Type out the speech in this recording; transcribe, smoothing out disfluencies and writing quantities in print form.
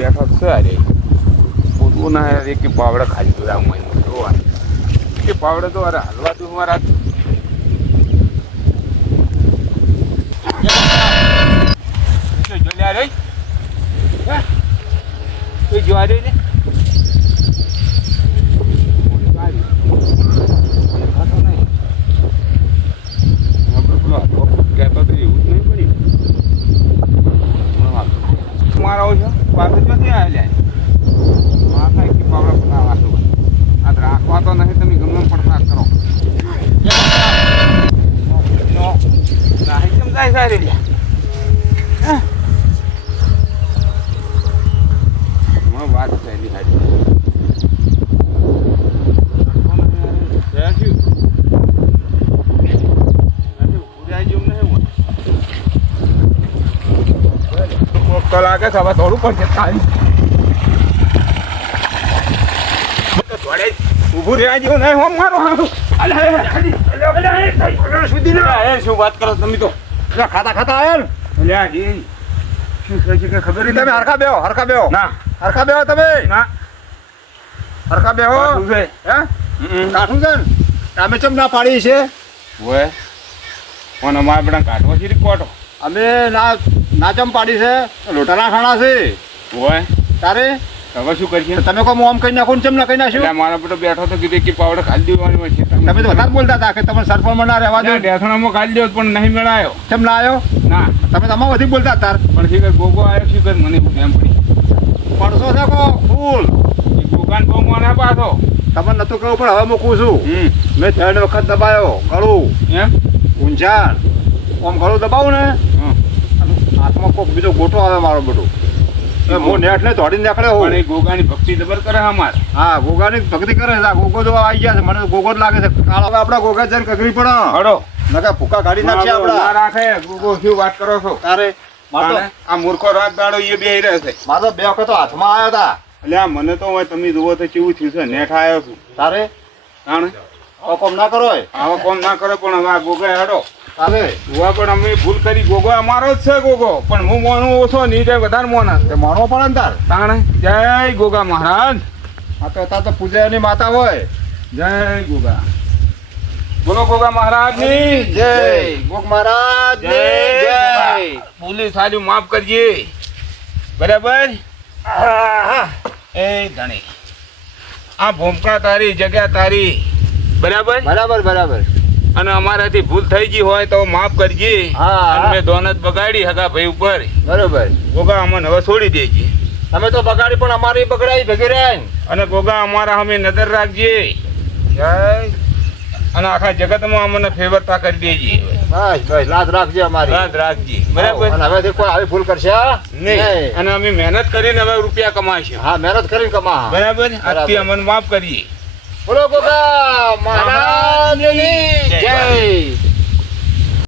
બેઠો છે અરે પોતું ના એક પાવડા ખાલી તો આમ કે પાવડે તો અરે હલવા તું મારા જોલ્યા રે જોવા દે ને કહેતો તો એવું જ નહીં પડ્યું મારા છો પાછળ ક્યાંથી આવ્યા માથા કે પાવડા પતા વાસુ આ રાખવા તો નહીં તમે ગમે પડતા કરો નાહી કેમ જાય સારી લ્યા વાત થયેલી હારી તો લાગે છે હવે થોડું પડશે ઉભું રહ્યા જેવું નહીં હોમ મારો શું વાત કરો તમે તો ખાતા ખાતા આવ્યા ને ખબર નહીં તમે હરખા બેહો ના હરખા બેહો તમે ના હરખા બેહો હે કાઠું છે ને તમે ચમ ના પાડી છે ઓય કોણ અમારે બધા કાઢવો છે કોટો અમે ના ચમ પાડી છે લોટાના ખાણા છે ઓય તારે હવે શું કરશે તમે કોઈ મોમ કહી નાખો ને ચમ ના કહી નાખ્યું મારા બેટો બેઠો તો કીધું કે પાવડે ખાલી દેવાની હોય છે તમે તો વધારે બોલતા હતા કે તમે સરપંચ ના રહેવા દો બેઠાણામાં ખાલી દેવો પણ નહીં મેળાયો કેમ ના આવ્યો ના તમે તમારે વધી બોલતા તાર પણ શીખર ગોગો આવ્યો શીખર મને એમ પડી પડશો છે કો ફૂલ એ દુકાન બહુ મને પાછો તમને નતું કહું પણ હવે મૂકું છું મેં 3 વખત દબાયો ગળું એમ ઊંઝાણ આમ ગળું દબાવું ને હાથમાં કોક બીજો ગોટો આવે મારો બધું હું નેટ ને દોડીને નીકળ્યો હું ગોગાની ભક્તિ જબર કરે અમાર હા ગોગાની ભક્તિ કરે છે ગોગો જો આવી ગયા છે મને ગોગો જ લાગે છે કાળ હવે આપણા ગોગા જઈને કગરી પડો હડો નકા ભૂકા કાઢી નાખશે આપડા ના રાખે ગોગો શું વાત કરો છો તારે આ મૂર્ખો રાત દાડો એ બેહી રહે છે મારો 2 વખત હાથમાં આવ્યા હતા એટલે આ મને તો તમે જુઓ તો કેવું થયું છે નેઠ આવ્યો છું તારે તાણે આવો કોમ ના કરો આવો કોમ ના કરો પણ હવે આ ગોગા હેડો તારે હુઆ પણ અમે ભૂલ કરી ગોગો અમારો જ છે ગોગો પણ હું મોનું ઓછો નહીં જાય વધારે મોના તે માનવો પડે ને તાર તાણે જય ગોગા મહારાજ આ તો તા તો પૂજાની માતા હોય જય ગોગા બોલો ગોગા મહારાજની જય ગોગ મહારાજ જય પોલીસ સાજુ માફ કરજે બરાબર એ ધણી આ ભૂમકા તારી જગ્યા તારી બરાબર બરાબર બરાબર અને અમારાથી ભૂલ થઈ ગઈ હોય તો માફ કરજે અને મેં દોનત બગાડી હગા ભાઈ ઉપર બરોબર ગોગા અમને હવે છોડી દેજે તમે તો બગાડી પણ અમારી બગડાઈ ભેગી રહ્યા અને ગોગા અમારા અમે નજર રાખજે જય અને આખા જગતમાં અમને ફેવરતા કરી દેજે બસ બસ લાજ રાખજે અમારી લાજ રાખજે બરાબર અને હવે કોઈ આવી ભૂલ કરશે નહીં અને અમે મહેનત કરીને હવે રૂપિયા કમાઈશું હા મહેનત કરીને કમા બરાબર આજથી અમને માફ કરીએ બોલો ગોગા મહારાજની જય